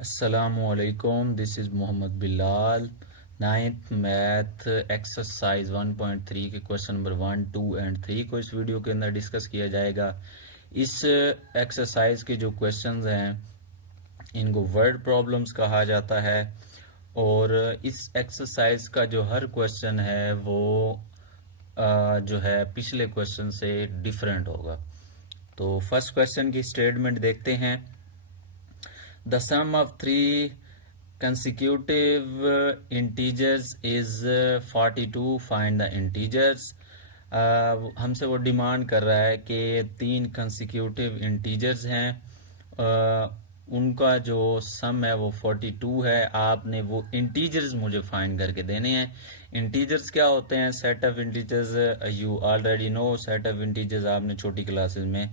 Assalamualaikum, this is Mohammad Bilal. Ninth math exercise 1.3 के question number 1, 2 and 3 को इस वीडियो के अंदर डिस्कस किया जाएगा। इस एक्सरसाइज के जो क्वेश्चंस हैं इनको वर्ड प्रॉब्लम्स कहा जाता है और इस एक्सरसाइज का जो हर क्वेश्चन है वो जो है पिछले क्वेश्चन से डिफरेंट होगा। तो फर्स्ट क्वेश्चन की स्टेटमेंट देखते हैं। The sum of three consecutive integers is 42. Find the integers. हमसे वो डिमांड कर रहा है कि 3 कंसिक्यूटिव इंटीजर्स हैं, उनका जो सम है वो 42 है। आपने वो इंटीजर्स मुझे फाइंड करके देने हैं। इंटीजर्स क्या होते हैं? Set of integers you already know. Set of integers आपने छोटी क्लासेस में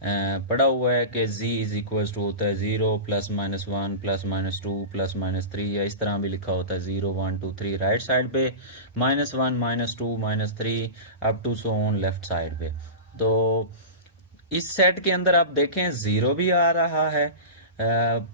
पढ़ा हुआ है कि z इज इक्वल टू होता है 0 plus minus 1 plus minus 2 plus minus 3, या इस तरह भी लिखा होता है 0 1 2 3 राइट साइड पे, minus 1 minus 2 minus 3 up to so on left side पे। तो इस सेट के अंदर आप देखें 0 भी आ रहा है,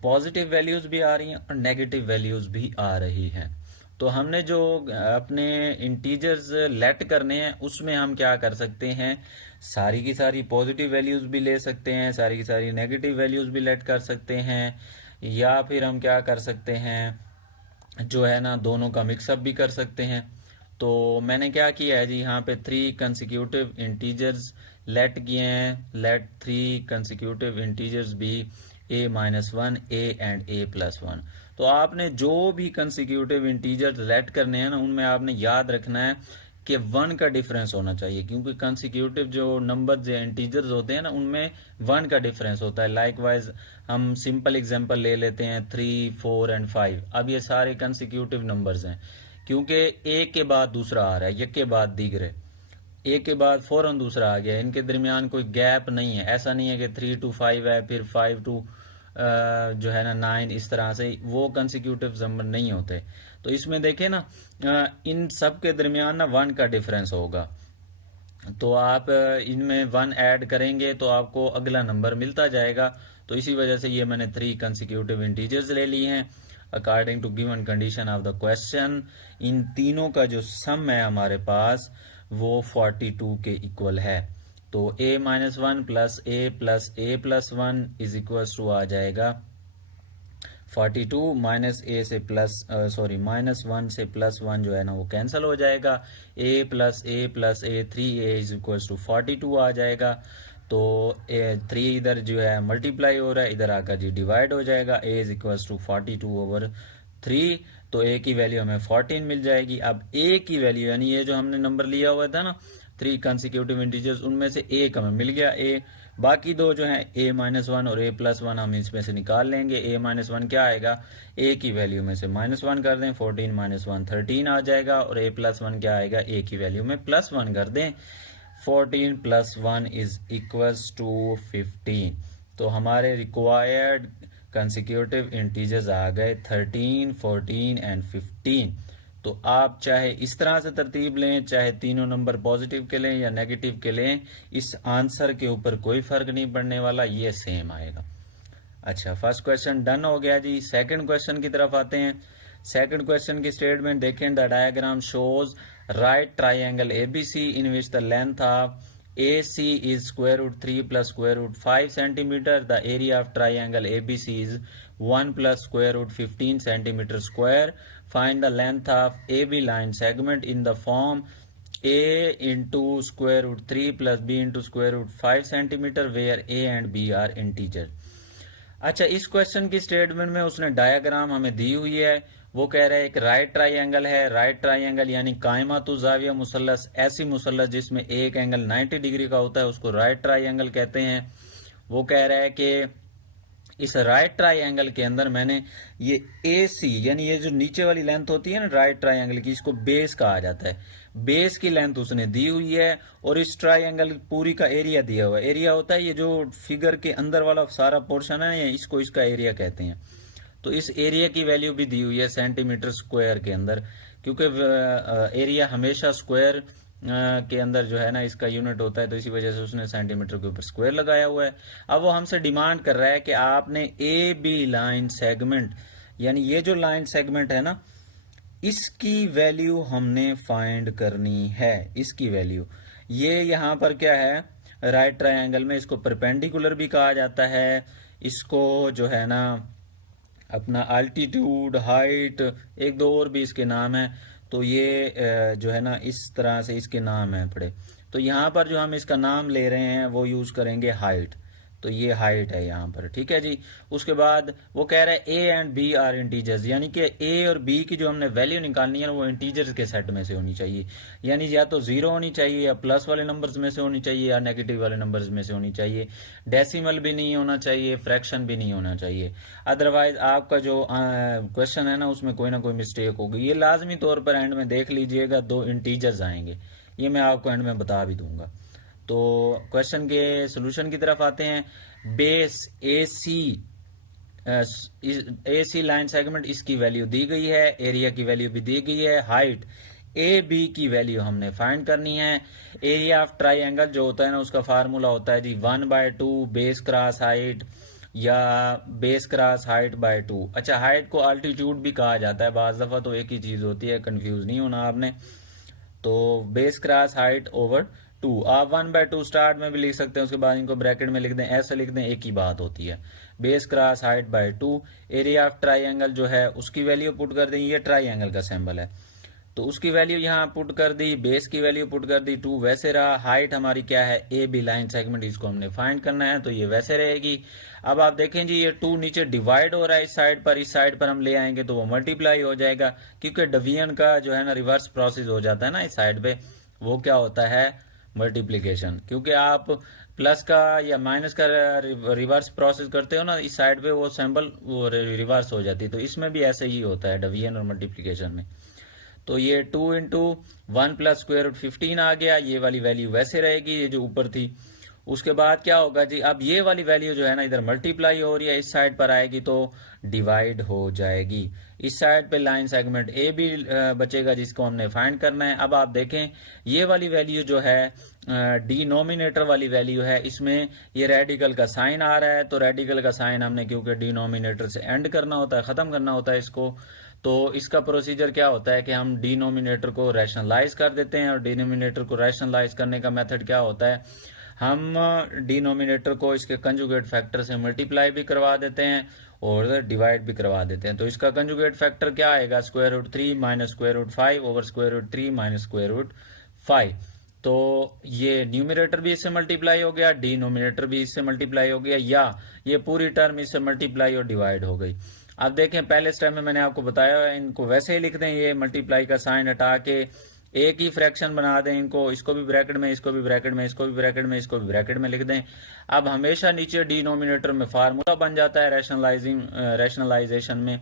पॉजिटिव वैल्यूज भी आ रही हैं और नेगेटिव वैल्यूज भी आ रही हैं। तो हमने जो अपने इंटीजर्स लेट करने हैं उसमें हम क्या कर सकते हैं, सारी की सारी पॉजिटिव वैल्यूज भी ले सकते हैं, सारी की सारी नेगेटिव वैल्यूज भी लेट कर सकते हैं, या फिर हम क्या कर सकते हैं जो है ना दोनों का मिक्सअप भी कर सकते हैं। तो मैंने क्या किया है जी, यहाँ पे 3 कंसिक्यूटिव इंटीजर्स लेट किए हैं। Let 3 consecutive integers be a-1 a and a+1। तो आपने जो भी कंसिक्यूटिव इंटीजर्स लेट करने हैं ना उनमें आपने याद रखना है कि 1 का डिफरेंस होना चाहिए, क्योंकि कंसिक्यूटिव जो नंबर्स या इंटीजर्स होते हैं ना उनमें 1 का डिफरेंस होता है। लाइकवाइज हम सिंपल एग्जांपल ले लेते हैं 3, 4 एंड 5। अब ये सारे कंसिक्यूटिव नंबर्स हैं क्योंकि एक के बाद दूसरा आ रहा है, एक के बाद दीगरे, एक के बाद फौरन दूसरा आ गया, इनके दरमियान कोई गैप नहीं है। ऐसा नहीं है कि 3 to 5 है फिर 5 to जो है ना 9, इस तरह से वो कंसिक्यूटिव नंबर नहीं होते। तो इसमें देखें ना इन सब के दरमियान ना 1 का डिफरेंस होगा। तो आप इनमें 1 ऐड करेंगे तो आपको अगला नंबर मिलता जाएगा। तो इसी वजह से ये मैंने 3 कंसिक्यूटिव इंटीजर्स ले ली हैं according to given condition of the question. इन तीनों का जो सम है हमारे पास वो 42 के इक्वल है। तो a-1 plus a+1 is equal to आ जाएगा 42, माइनस ए से प्लस -1 से +1 जो है ना वो कैंसिल हो जाएगा। a plus a 3a is equal to 42 आ जाएगा। तो 3 इधर जो है मल्टीप्लाई हो रहा है, इधर आकर जी डिवाइड हो जाएगा। a is equal to 42/3। तो a की वैल्यू हमें 14 मिल जाएगी। अब a की वैल्यू यानी ये जो हमने नंबर लिया हुआ था ना 3 कंसिक्यूटिव इंटीजर्स, उनमें से एक हमें मिल गया a। बाकी दो जो हैं a-1 और a+1 हम इसमें से निकाल लेंगे। a-1 क्या आएगा, a की वैल्यू में से -1 कर दें, 14 - 1 13 आ जाएगा। और a+1 क्या आएगा, a की वैल्यू में +1 कर दें, 14 + 1 इज इक्वल्स टू 15। तो हमारे रिक्वायर्ड कंसिक्यूटिव इंटीजर्स आ गए 13, 14 एंड 15। तो आप चाहे इस तरह से तरतीब लें, चाहे तीनों नंबर पॉजिटिव के लें या नेगेटिव के लें, इस आंसर के ऊपर कोई फर्क नहीं पड़ने वाला, ये सेम आएगा। अच्छा, फर्स्ट क्वेश्चन डन हो गया जी। सेकंड क्वेश्चन की तरफ आते हैं। सेकंड क्वेश्चन की स्टेटमेंट देखें। The diagram shows right triangle ABC in which the length of AC is √3 plus √5 centimeter. The area of triangle ABC is 1 plus √15 centimeter square. Find the length of AB line segment in the form A into √3 plus B into √5 centimeter where A and B are integer. अच्छा, इस question की statement में उसने diagram हमें दी हुई है। वो कह रहा है एक राइट ट्राइंगल है। राइट ट्राइंगल यानी कायमातु जाविया मुसल्लस, ऐसी मुसल्लस जिसमें एक एंगल 90 डिग्री का होता है उसको राइट ट्राइंगल कहते हैं। वो कह रहा है कि इस राइट ट्राइंगल के अंदर मैंने ये AC यानी ये जो नीचे वाली लेंथ होती है ना राइट ट्राइंगल की, इसको बेस कहा जाता है। बेस की लेंथ उसने दी हुई है और इस ट्राइंगल पूरी का एरिया दिया हुआ है। एरिया होता है ये जो फिगर के अंदर वाला सारा पोर्शन है, इसको इसका एरिया कहते हैं। तो इस एरिया की वैल्यू भी दी हुई है सेंटीमीटर स्क्वायर के अंदर, क्योंकि एरिया हमेशा स्क्वायर के अंदर जो है ना इसका यूनिट होता है, तो इसी वजह से उसने सेंटीमीटर के ऊपर स्क्वायर लगाया हुआ है। अब वो हमसे डिमांड कर रहा है कि आपने ए बी लाइन सेगमेंट, यानी ये जो लाइन सेगमेंट है ना, इसकी वैल्यू हमने फाइंड करनी है। इसकी वैल्यू, ये यहाँ पर क्या है, राइट ट्रायंगल में इसको परपेंडिकुलर भी कहा जाता है, इसको जो है ना अपना अल्टीट्यूड, हाइट, एक दो और भी इसके नाम है। तो ये जो है ना इस तरह से इसके नाम है पड़े। तो यहाँ पर जो हम इसका नाम ले रहे हैं वो यूज करेंगे हाइट। तो ये हाइट है यहाँ पर, ठीक है जी। उसके बाद वो कह रहा है a and b are integers, यानी कि ए और बी की जो हमने वैल्यू निकालनी है वो इंटीजर्स के सेट में से होनी चाहिए, यानी या तो जीरो होनी चाहिए, या प्लस वाले नंबर्स में से होनी चाहिए, या नेगेटिव वाले नंबर्स में से होनी चाहिए। डेसिमल भी नहीं होना चाहिए, फ्रैक्शन भी नहीं होना चाहिए, अदरवाइज आपका जो क्वेश्चन है ना उसमें कोई ना कोई मिस्टेक होगी। ये लाजमी तौर पर एंड में देख लीजिएगा, दो इंटीजर्स आएंगे, ये मैं आपको एंड में बता भी दूंगा। तो क्वेश्चन के सॉल्यूशन की तरफ आते हैं। बेस ए सी लाइन सेगमेंट, इसकी वैल्यू दी गई है, एरिया की वैल्यू भी दी गई है, हाइट ए बी की वैल्यू हमने फाइंड करनी है। एरिया ऑफ ट्राइंगल जो होता है ना उसका फार्मूला होता है जी 1/2 बेस क्रॉस हाइट, या बेस क्रॉस हाइट बाय 2। अच्छा, हाइट को अल्टीट्यूड भी कहा जाता है बाज दफा, तो एक ही चीज होती है, कंफ्यूज नहीं होना आपने। तो बेस क्रॉस हाइट ओवर 2, आप 1/2 स्टार्ट में भी लिख सकते हैं, उसके बाद इनको ब्रैकेट में लिख दें, ऐसे लिख दें, एक ही बात होती है। Base cross height bye 2, area of triangle जो है उसकी वैल्यू पुट कर दें, ये ट्राइंगल का सिंबल है तो उसकी वैल्यू यहाँ पुट कर दी, बेस की वैल्यू पुट कर दी 2, वैसे रहा। हाइट हमारी क्या है, ए बी लाइन सेगमेंट, इसको हमने फाइंड करना है, तो ये वैसे रहेगी। अब आप देखें जी, ये 2 नीचे डिवाइड हो रहा है इस साइड पर हम ले आएंगे तो वो मल्टीप्लाई हो जाएगा, क्योंकि डिवीजन का जो है ना रिवर्स प्रोसेस हो जाता है ना इस साइड पे, वो क्या होता है, मल्टीप्लीकेशन। क्योंकि आप प्लस का या माइनस का रिवर्स प्रोसेस करते हो ना इस साइड पे, वो सिंबल वो रिवर्स हो जाती है। तो इसमें भी ऐसे ही होता है डिवीजन और मल्टीप्लीकेशन में। तो ये 2 इंटू 1 प्लस स्क्वायर रूट 15 आ गया, ये वाली वैल्यू वैसे रहेगी, ये जो ऊपर थी। उसके बाद क्या होगा जी, अब ये वाली वैल्यू जो है ना इधर मल्टीप्लाई हो रही है, इस साइड पर आएगी तो डिवाइड हो जाएगी। इस साइड पे लाइन सेगमेंट ए भी बचेगा जिसको हमने फाइंड करना है। अब आप देखें ये वाली वैल्यू जो है डिनोमिनेटर वाली वैल्यू है, इसमें ये रेडिकल का साइन आ रहा है, तो रेडिकल का साइन हमने क्योंकि डिनोमिनेटर से एंड करना होता है, खत्म करना होता है इसको, तो इसका प्रोसीजर क्या होता है कि हम डिनोमिनेटर को रैशनलाइज कर देते हैं। और डिनोमिनेटर को रैशनलाइज करने का मेथड क्या होता है, हम डिनोमिनेटर को इसके कंजुगेट फैक्टर से मल्टीप्लाई भी करवा देते हैं और डिवाइड भी करवा देते हैं। तो इसका कंजुगेट फैक्टर क्या आएगा, square root 3 minus square root 5 over square root 3 minus square root 5। तो ये न्यूमिनेटर भी इससे मल्टीप्लाई हो गया, डिनोमिनेटर भी इससे मल्टीप्लाई हो गया, या ये पूरी टर्म इससे मल्टीप्लाई और डिवाइड हो गई। अब देखें पहले स्टेप में मैंने आपको बताया, इनको वैसे ही लिख दें, ये मल्टीप्लाई का साइन हटा के एक ही फ्रैक्शन बना दें इनको, इसको भी ब्रैकेट में, इसको भी ब्रैकेट में, इसको भी ब्रैकेट में, इसको भी ब्रैकेट में लिख दें। अब हमेशा नीचे डिनोमिनेटर में फार्मूला बन जाता है रैशनलाइजेशन में,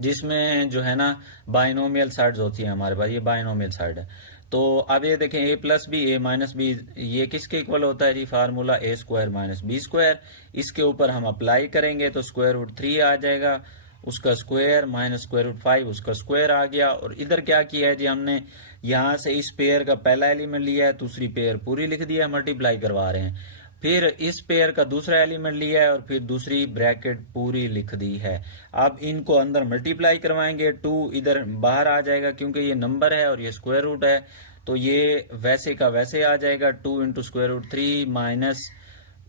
जिसमें जो है ना बाइनोमियल साइड्स होती है हमारे पास, ये बाइनोमियल साइड है। तो अब ये देखें ए प्लस बी ए माइनस बी, ये किसके इक्वल होता है जी, फार्मूला ए स्क्वायर माइनस बी स्क्वायर। इसके ऊपर हम अप्लाई करेंगे तो स्क्वायर रूट 3 आ जाएगा, उसका स्क्वायर माइनस स्क्वायर रूट 5 उसका स्क्वायर आ गया। और इधर क्या किया है जी, हमने यहाँ से इस पेयर का पहला एलिमेंट लिया है, दूसरी पेयर पूरी लिख दिया, मल्टीप्लाई करवा रहे हैं। फिर इस पेयर का दूसरा एलिमेंट लिया है और फिर दूसरी ब्रैकेट पूरी लिख दी है। अब इनको अंदर मल्टीप्लाई करवाएंगे, 2 इधर बाहर आ जाएगा क्योंकि ये नंबर है और ये स्क्वायर रूट है, तो ये वैसे का वैसे आ जाएगा, 2 into square root 3 minus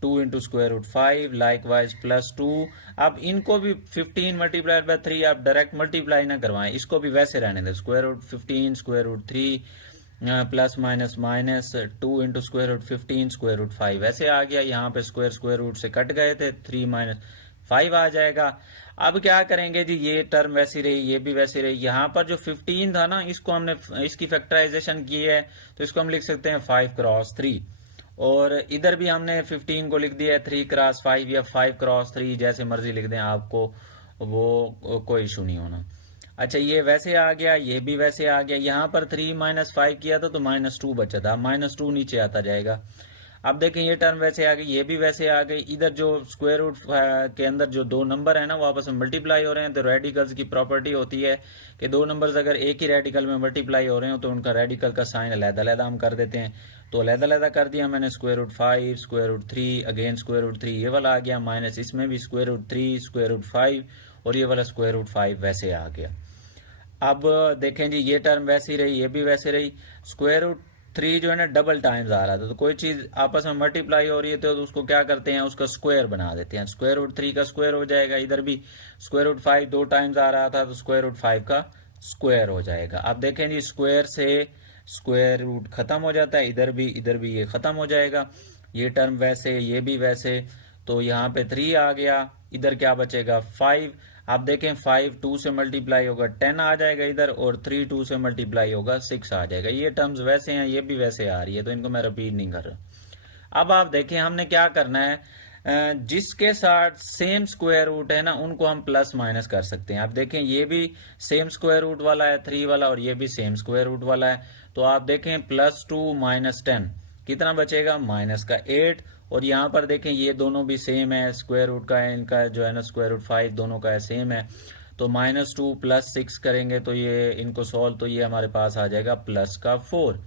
2 into square root 5 likewise plus 2। अब इनको भी 15 मल्टीप्लाइड बाय 3 आप डायरेक्ट मल्टीप्लाई ना करवाएं, इसको भी वैसे रहने दें, square root 15 square root 3 plus minus minus 2 into square root 15 square root 5 ऐसे आ गया। यहाँ पे स्क्वायर रूट से कट गए थे, 3 माइनस 5 आ जाएगा। अब क्या करेंगे जी, ये टर्म वैसी रही, ये भी वैसी रही। यहाँ पर जो 15 था ना, इसको हमने इसकी फैक्टराइजेशन की है, तो इसको हम लिख सकते हैं 5 क्रॉस 3। और इधर भी हमने 15 को लिख दिया है 3 क्रॉस 5 या 5 क्रॉस 3, जैसे मर्जी लिख दें, आपको वो कोई इशू नहीं होना। अच्छा, ये वैसे आ गया, ये भी वैसे आ गया। यहाँ पर 3 माइनस 5 किया था तो -2 बचा था, -2 नीचे आता जाएगा। अब देखें ये टर्म वैसे आ गई, ये भी वैसे आ गई। इधर जो स्क्वायर रूट के अंदर जो दो नंबर है ना वो आपस में मल्टीप्लाई हो रहे हैं, तो रेडिकल्स की प्रॉपर्टी होती है कि दो नंबर्स अगर एक ही रेडिकल में मल्टीप्लाई हो रहे हो तो उनका रेडिकल का साइन अलग-अलग हम कर देते हैं। तो अलग-अलग कर दिया मैंने, square root 5, square root 3, again square root 3 ये वाला आ गया, माइनस इसमें भी स्क्वायर रूट 3, स्क्वायर रूट 5 और ये वाला स्क्वायर रूट 5 वैसे आ गया। अब देखें जी ये टर्म वैसी रही, ये भी वैसे रही। स्क्वायर रूट 3 जो है ना डबल टाइम्स आ रहा था, तो कोई चीज आपस में मल्टीप्लाई हो रही है तो उसको क्या करते हैं, उसका स्क्वायर बना देते हैं। स्क्वायर रूट 3 का स्क्वायर हो जाएगा, इधर भी स्क्वायर रूट 5 दो टाइम्स आ रहा था तो स्क्वायर रूट 5 का स्क्वायर हो जाएगा। अब देखें जी स्क्वायर से स्क्वायर रूट खत्म हो जाता है, इधर भी ये खत्म हो जाएगा। ये टर्म वैसे, ये भी वैसे, तो यहाँ पे 3 आ गया, इधर क्या बचेगा 5। आप देखें 5 2 से मल्टीप्लाई होगा 10 आ जाएगा इधर, और 3 2 से मल्टीप्लाई होगा 6 आ जाएगा। ये टर्म्स वैसे हैं, ये भी वैसे आ रही है, तो इनको मैं रिपीट नहीं कर रहा। अब आप देखें हमने क्या करना है, जिसके साथ सेम स्क्वायर रूट है ना उनको हम प्लस माइनस कर सकते हैं। आप देखें ये भी सेम स्क्वायर रूट वाला है 3 वाला, और ये भी सेम स्क्वायर रूट वाला है। तो आप देखें +2 - 10 कितना बचेगा, माइनस का 8। और यहाँ पर देखें ये दोनों भी सेम है, स्क्वायर रूट का है इनका जो है ना स्क्वायर रूट 5 दोनों का है सेम है। तो -2 + 6 करेंगे तो ये इनको सॉल्व, तो ये हमारे पास आ जाएगा प्लस का 4।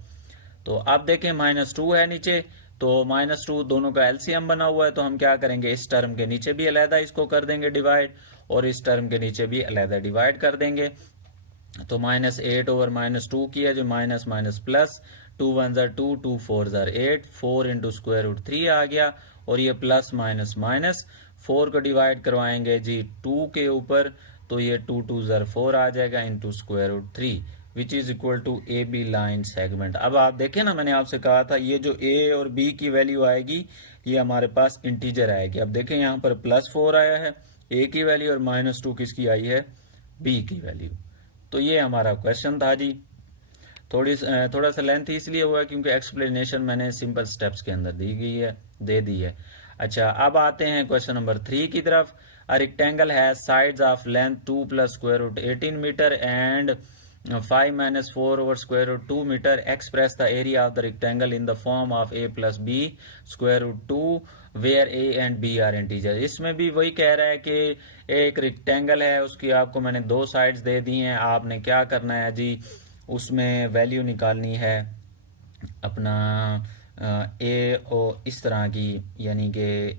तो अब देखें -2 है नीचे, तो -2 दोनों का एलसीएम बना हुआ है, तो हम क्या करेंगे इस टर्म के नीचे भी अलहदा इसको कर देंगे डिवाइड, और इस टर्म के नीचे भी अलहदा डिवाइड कर देंगे। तो -8 ओवर -2 किया, जो माइनस माइनस प्लस, 2 1 ज़ा 2, 2 4 ज़ा 8, 4 इंटू स्क्वायर रूट 3 आ गया, और ये प्लस माइनस माइनस 4 को डिवाइड करवाएंगे जी 2 के ऊपर, तो ये 2 2 ज़ा 4 आ जाएगा into square root 3 which is equal to A B line segment. अब आप देखें ना मैंने आपसे कहा था ये जो ए और बी की वैल्यू आएगी ये हमारे पास इंटीजर आएगी। अब देखें यहाँ पर +4 आया है ए की वैल्यू, और -2 किसकी आई है, बी की वैल्यू। तो ये हमारा क्वेश्चन था जी। थोड़ा सा लेंथ इसलिए हुआ क्योंकि एक्सप्लेनेशन मैंने सिंपल स्टेप्स के अंदर दे दी है। अच्छा अब आते हैं क्वेश्चन नंबर 3 की तरफ। A rectangle has sides of length 2 + square root 18 metre and 5 - 4 over square root 2 metre. Express the area of the rectangle in the form of a + b square root 2 where a and b are integer. इसमें भी वही कह रहा है कि एक rectangle है, उसकी आपको मैंने दो साइड्स दे दी हैं, आपने क्या करना है जी उसमें वैल्यू निकालनी है अपना ए और इस तरह की, यानी कि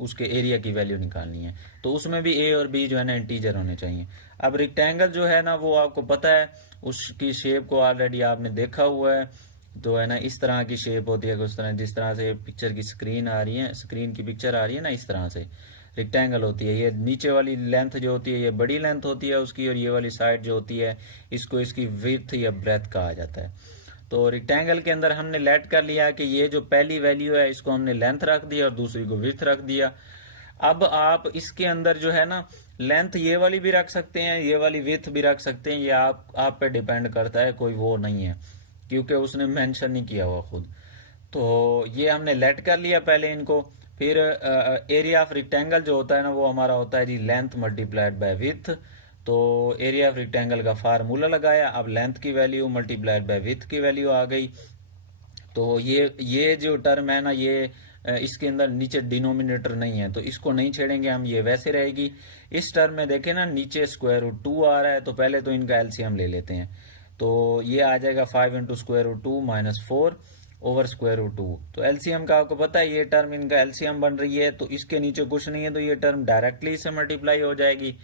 उसके एरिया की वैल्यू निकालनी है। तो उसमें भी ए और बी जो है ना इंटीजर होने चाहिए। अब रेक्टेंगल जो है ना वो आपको पता है, उसकी शेप को ऑलरेडी आपने देखा हुआ है, तो है ना इस तरह की शेप होती है, उस तरह जिस तरह से पिक्चर की स्क्रीन आ रही है, स्क्रीन की पिक्चर आ रही है ना, इस तरह से रेक्टेंगल होती है। ये नीचे वाली लेंथ जो होती है ये बड़ी लेंथ होती है उसकी, और ये वाली साइड जो होती है इसको इसकी विड्थ या ब्रेथ कहा जाता है। तो रेक्टेंगल के अंदर हमने लेट कर लिया कि ये जो पहली वैल्यू है इसको हमने लेंथ रख दिया और दूसरी को विड्थ रख दिया। अब आप इसके अंदर जो है ना लेंथ ये वाली भी रख सकते हैं, ये वाली विड्थ भी रख सकते हैं, ये आप पे डिपेंड करता है, कोई वो नहीं है क्योंकि उसने मेंशन नहीं किया हुआ खुद। तो ये हमने लेट कर लिया पहले इनको। फिर एरिया ऑफ रेक्टेंगल जो होता है ना वो हमारा होता है जी लेंथ मल्टीप्लाइड बाय विड्थ। तो एरिया ऑफ रेक्टेंगल का फार्मूला लगाया, अब लेंथ की वैल्यू मल्टीप्लाइड बाय विड्थ की वैल्यू आ गई। तो ये जो टर्म है ना ये इसके अंदर नीचे डिनोमिनेटर नहीं है तो इसको नहीं छेड़ेंगे हम, ये वैसे रहेगी। इस टर्म में देखें ना नीचे स्क्वायर रूट 2 आ रहा है, तो पहले तो इनका एलसीएम ले लेते हैं। तो ये आ जाएगा 5 into square root 2 -4 over square root 2। तो एलसीएम का आपको पता है ये टर्म इनका एलसीएम बन रही है, तो इसके नीचे कुछ नहीं है, तो ये टर्म डायरेक्टली इससे मल्टीप्लाई हो जाएगी।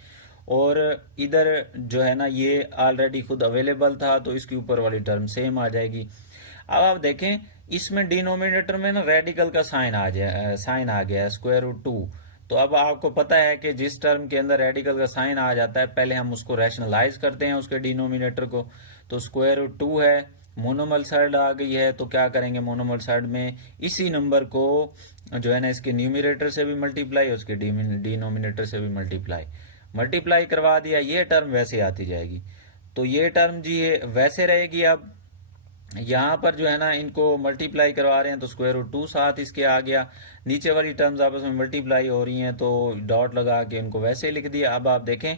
और इधर जो है ना ये ऑलरेडी खुद अवेलेबल था तो इसकी ऊपर वाली टर्म सेम आ जाएगी। अब आप देखें इसमें डिनोमिनेटर में ना रेडिकल का साइन आ गया स्क्वायर रूट 2। तो अब आपको पता है कि जिस टर्म के अंदर रेडिकल का साइन आ जाता है पहले हम उसको रैशनलाइज करते हैं उसके डिनोमिनेटर को। तो स्क्वायर रूट 2 है, मोनोमल साइड आ गई है, तो क्या करेंगे मोनोमल साइड में इसी नंबर को जो है ना इसके न्यूमिनेटर से भी मल्टीप्लाई उसके डिनोमिनेटर से भी मल्टीप्लाई करवा दिया, ये टर्म वैसे आती जाएगी। तो ये टर्म जी वैसे रहेगी। अब यहाँ पर जो है ना इनको मल्टीप्लाई करवा रहे हैं तो स्क्वायर रूट 2 साथ इसके आ गया, नीचे वाली टर्म्स आपस में मल्टीप्लाई हो रही हैं तो डॉट लगा के इनको वैसे लिख दिया। अब आप देखें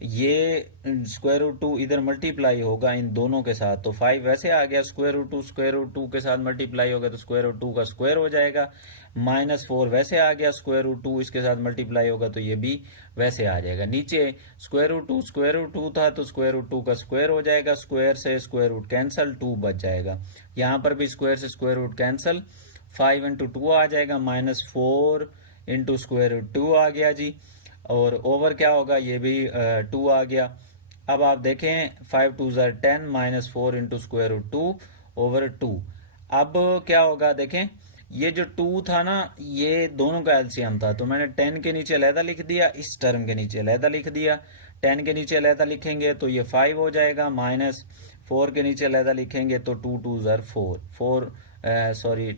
ये स्क्वायर रूट 2 इधर मल्टीप्लाई होगा इन दोनों के साथ, तो 5 वैसे आ गया, स्क्वायर रूट 2 के साथ मल्टीप्लाई होगा तो स्क्वायर रूट 2 का स्क्वायर हो जाएगा। -4 वैसे आ गया, स्क्वायर रूट 2 इसके साथ मल्टीप्लाई होगा तो ये भी वैसे आ जाएगा। नीचे स्क्वायर रूट 2 था तो स्क्वायर रूट 2 का स्क्वायर हो जाएगा, स्क्वायर से स्क्वायर रूट कैंसल, 2 बच जाएगा। यहाँ पर भी स्क्वायर से स्क्वायर रूट कैंसल, 5 इंटू 2 आ जाएगा, -4 इंटू स्क्वायर रूट 2 आ गया जी। और ओवर क्या होगा, ये भी 2 आ गया। अब आप देखें 5 2 ज़ार 10 -4 इंटू स्क्वायर रूट 2 ओवर 2। अब क्या होगा देखें, ये जो 2 था ना ये दोनों का एलसीएम था, तो मैंने 10 के नीचे अलहदा लिख दिया, इस टर्म के नीचे अलहदा लिख दिया। 10 के नीचे अलहदा लिखेंगे तो ये 5 हो जाएगा, -4 के नीचे अलहदा लिखेंगे तो 2 2 ज़ार 4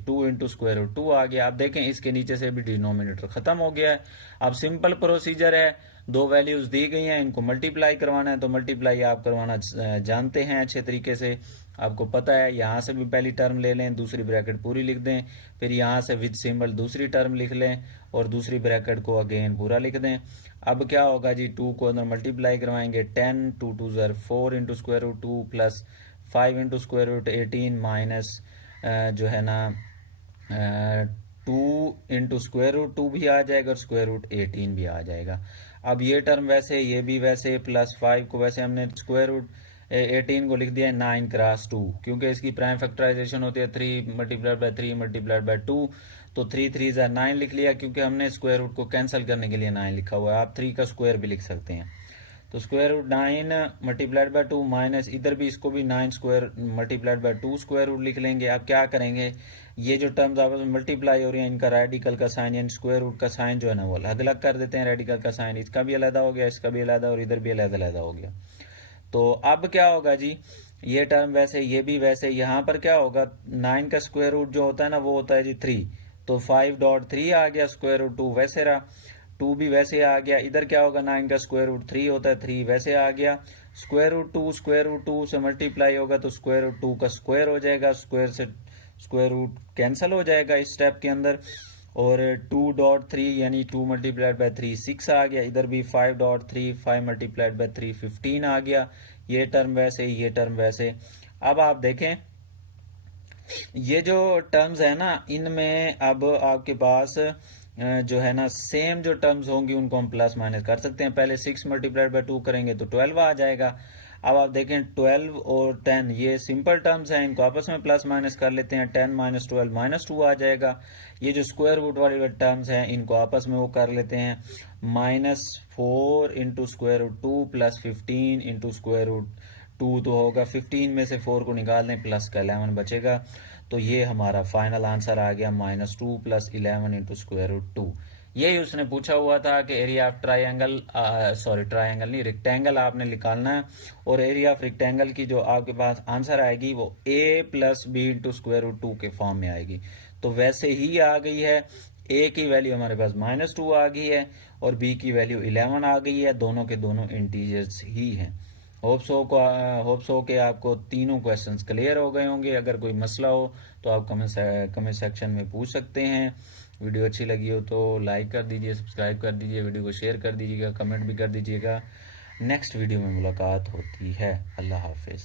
2 इंटू स्क्वायर रूट 2 आ गया। आप देखें इसके नीचे से भी डिनोमिनेटर खत्म हो गया है। अब सिंपल प्रोसीजर है, दो वैल्यूज दी गई हैं, इनको मल्टीप्लाई करवाना है, तो मल्टीप्लाई आप करवाना जानते हैं अच्छे तरीके से, आपको पता है। यहाँ से भी पहली टर्म ले लें, दूसरी ब्रैकेट पूरी लिख दें, फिर यहाँ से विद सिंबल दूसरी टर्म लिख लें और दूसरी ब्रैकेट को अगेन पूरा लिख दें। अब क्या होगा जी, 2 को अंदर मल्टीप्लाई करवाएंगे, 10 2 2 ज़ार 4 into square root 2 plus 5 into square root 18 minus जो है ना 2 इंटू स्क्वायर रूट 2 भी आ जाएगा और स्क्वायर रूट 18 भी आ जाएगा। अब ये टर्म वैसे, ये भी वैसे, प्लस 5 को वैसे हमने स्क्वायर रूट 18 को लिख दिया है 9 क्रॉस 2, क्योंकि इसकी प्राइम फैक्टराइजेशन होती है 3 मल्टीप्लाइड बाय 3 मल्टीप्लाइड बाय 2, तो 3 3 ज़ार 9 लिख लिया, क्योंकि हमने स्क्वायर रूट को कैंसिल करने के लिए 9 लिखा हुआ है। आप 3 का स्क्वायर भी लिख सकते हैं, तो square root 9 multiplied by 2 minus इधर भी इसको भी 9 square multiplied by 2 square root लिख लेंगे। आप क्या करेंगे, ये जो टर्म्स आपस में मल्टीप्लाई हो रही हैं इनका रेडिकल का साइन यानी स्क्वायर रूट का साइन जो है ना वो अलग अलग कर देते हैं। रेडिकल का साइन इसका भी अलग हो गया, इसका भी अलग और इधर भी अलग अलग हो गया। तो अब क्या होगा जी, ये टर्म वैसे, ये भी वैसे, यहाँ पर क्या होगा 9 का स्क्वायर रूट जो होता है ना वो होता है जी 3, तो 5.3 आ गया, स्क्वायर रूट 2 वैसे रहा, 2 भी वैसे आ गया। इधर क्या होगा, 9 का स्क्वायर रूट 3 होता है, 3 वैसे आ गया। स्क्वायर रूट 2 से मल्टीप्लाई होगा तो स्क्वायर रूट 2 का स्क्वायर हो जाएगा, स्क्वायर से स्क्वायर रूट कैंसिल हो जाएगा इस स्टेप के अंदर। और 2.3 यानी 2 मल्टीप्लाइड बाय 3 6 आ गया। इधर भी 5.3 5 मल्टीप्लाइड बाय 3 15 आ गया। ये टर्म वैसे, ये टर्म वैसे। अब आप देखें ये जो टर्म्स है ना इनमें अब आपके पास जो है ना सेम जो टर्म्स होंगी उनको हम प्लस माइनस कर सकते हैं। पहले 6 मल्टीप्लाइड बाय 2 करेंगे तो 12 आ जाएगा। अब आप देखें 12 और 10 ये सिंपल टर्म्स हैं, इनको आपस में प्लस माइनस कर लेते हैं। 10 माइनस 12 -2 आ जाएगा। ये जो स्क्वायर रूट वाली टर्म्स हैं इनको आपस में वो कर लेते हैं, -4 into square root 2 plus 15 into square root 2 तो होगा, 15 में से 4 को निकाल दें, प्लस का 11 बचेगा। तो ये हमारा फाइनल आंसर आ गया -2 प्लस 11 इंटू स्क्वायर रूट 2। यही उसने पूछा हुआ था कि एरिया ऑफ ट्राइंगल, ट्राइंगल नहीं रेक्टेंगल आपने निकालना है, और एरिया ऑफ रेक्टेंगल की जो आपके पास आंसर आएगी वो a plus b into square root 2 के फॉर्म में आएगी। तो वैसे ही आ गई है, a की वैल्यू हमारे पास -2 आ गई है और b की वैल्यू 11 आ गई है, दोनों के दोनों इंटीजर्स ही हैं। होप्स हो के आपको तीनों क्वेश्चंस क्लियर हो गए होंगे। अगर कोई मसला हो तो आप कमेंट सेक्शन में पूछ सकते हैं। वीडियो अच्छी लगी हो तो लाइक कर दीजिए, सब्सक्राइब कर दीजिए, वीडियो को शेयर कर दीजिएगा, कमेंट भी कर दीजिएगा। नेक्स्ट वीडियो में मुलाकात होती है। अल्लाह हाफिज़।